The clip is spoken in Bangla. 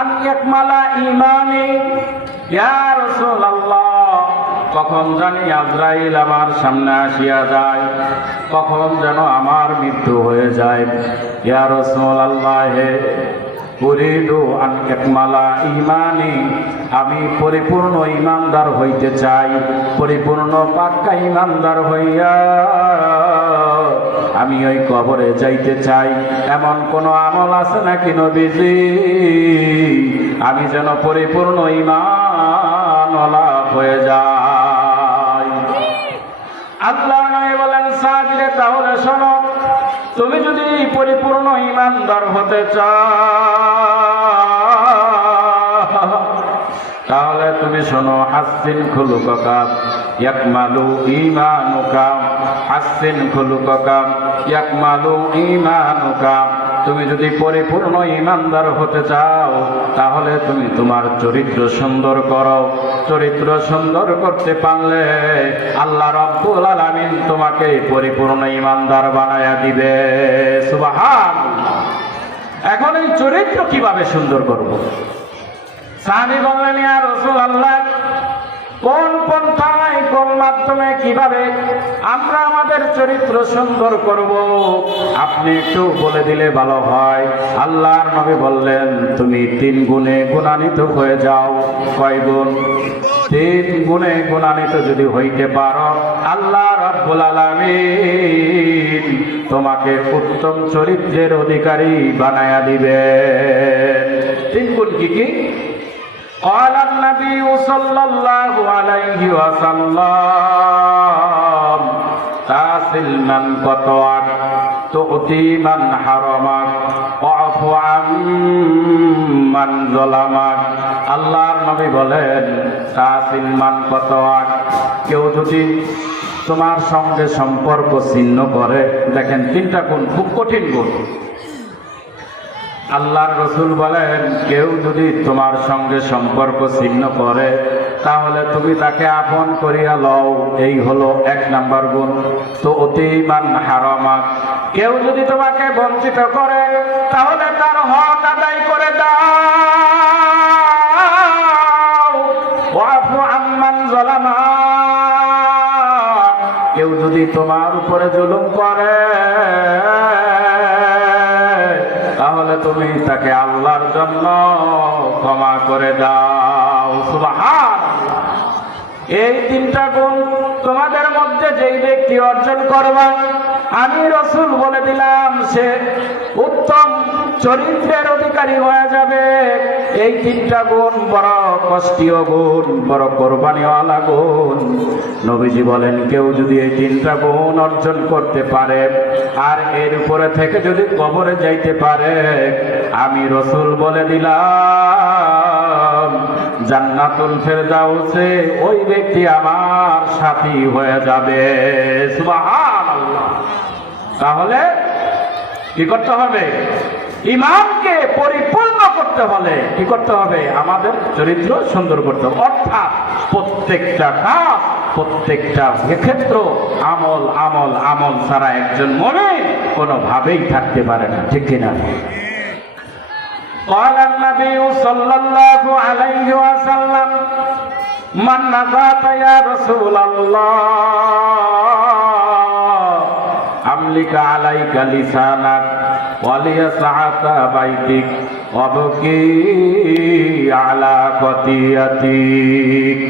আন ইয়াকমালা ঈমানি ইয়া রাসূলুল্লাহ কখন জানি আজরাইল আমার সামনে আসিয়া যায়, কখন যেন আমার মৃত্যু হয়ে যায়। ইয়া রাসূলুল্লাহ হে উরিদু আন ইয়াকমালা ঈমানি আমি পরিপূর্ণ ঈমানদার হইতে চাই, পরিপূর্ণ পাক্কা ঈমানদার হইয়া আমি ওই কবরে যাইতে চাই। এমন কোন আমল আছে নাকি নবীজি আমি যেন পরিপূর্ণ ঈমানওয়ালা হয়ে যাই? আল্লাহ নবী বলেন সাহাবীরা তাহলে শোনো, তুমি যদি পরিপূর্ণ ঈমানদার হতে চাও তাহলে তুমি শোনো, হাসিন খুলুকা ইয়াকমালু ঈমানুকা, হাসিন খুলুকা ইয়াকমালু ঈমানুকা। তুমি যদি পরিপূর্ণ ঈমানদার হতে চাও তাহলে তুমি তোমার চরিত্র সুন্দর করো। চরিত্র সুন্দর করতে পারলে আল্লাহ রাব্বুল আলামিন তোমাকে পরিপূর্ণ ঈমানদার বানায়া দিবে। সুবহানাল্লাহ। এখন এই চরিত্র কিভাবে সুন্দর করব? সাহাবী বললেন, ইয়া রাসূলুল্লাহ কোন পন্থায় কোন মাধ্যমে কিভাবে আমরা আমাদের চরিত্র সুন্দর করব আপনি একটু বলে দিলে ভালো হয়। আল্লাহর নবী বললেন, তুমি 3 গুণে গুণান্বিত হয়ে যাও। কয় গুণ? 3 গুণে গুণান্বিত যদি হইতে পারো আল্লাহ রাব্বুল আলামিন তোমাকে উত্তম চরিত্রের অধিকারী বানায়া দিবেন। 3 গুণ কি কি? قال النبي صلى الله عليه وسلم تاسل من قطعك تؤتي من حرمك واعف عن من ظلمك। আল্লাহর নবী বলেন, তাসিল মান কতআক, কেউ যদি তোমার সঙ্গে সম্পর্ক ছিন্ন করে, দেখেন 3টা গুণ, খুব কঠিন গুণ। আল্লাহর রাসূল বলেন, কেউ যদি তোমার সঙ্গে সম্পর্ক ছিন্ন করে তাহলে তুমি তাকে আপন করিয়া লও। এই হলো 1 নাম্বার গুণ। তো অতিমান হারামাক, কেউ যদি তোমাকে বঞ্চিত করে তাহলে তার হক আদায় করে দাও। ওয়াফু আম্মান যালামা, কেউ যদি তোমার উপরে জুলুম করে তাহলে তুমি তাকে আল্লাহর জন্য ক্ষমা করে দাও। সুবহানাল্লাহ। এই 3টা গুণ তোমাদের মধ্যে যেই ব্যক্তি অর্জন করবা, আমি রাসূল বলে দিলাম সে উত্তম চরিত্রের অধিকারী হয়ে যাবে। এই 3টা গুণ বড় কষ্টীয় গুণ, বড় কোরবানিওয়ালা গুণ। নবীজি বলেন, কেউ যদি এই 3টা গুণ অর্জন করতে পারে আর এর উপরে থেকে যদি কবরে যাইতে পারে, আমি রাসূল বলে দিলাম জান্নাতুল ফেরদাউসে ওই ব্যক্তি আমার সাথী হয়ে যাবে। সুবহানাল্লাহ। তাহলে কি করতে হবে? ঈমানকে পরিপূর্ণ করতে হলে কি করতে হবে? আমাদের চরিত্র সুন্দর করতে হবে। অর্থাৎ প্রত্যেকটা কাজ, প্রত্যেকটা ক্ষেত্র আমল আমল আমল ছাড়া একজন মুমিন কোনোভাবেই থাকতে পারে না। ঠিক কিনা? قال النبي صلى الله عليه وسلم من نزعت يا رسول الله أملك عليك لسانك وليسعك بيتك وابكي على خطيئتك।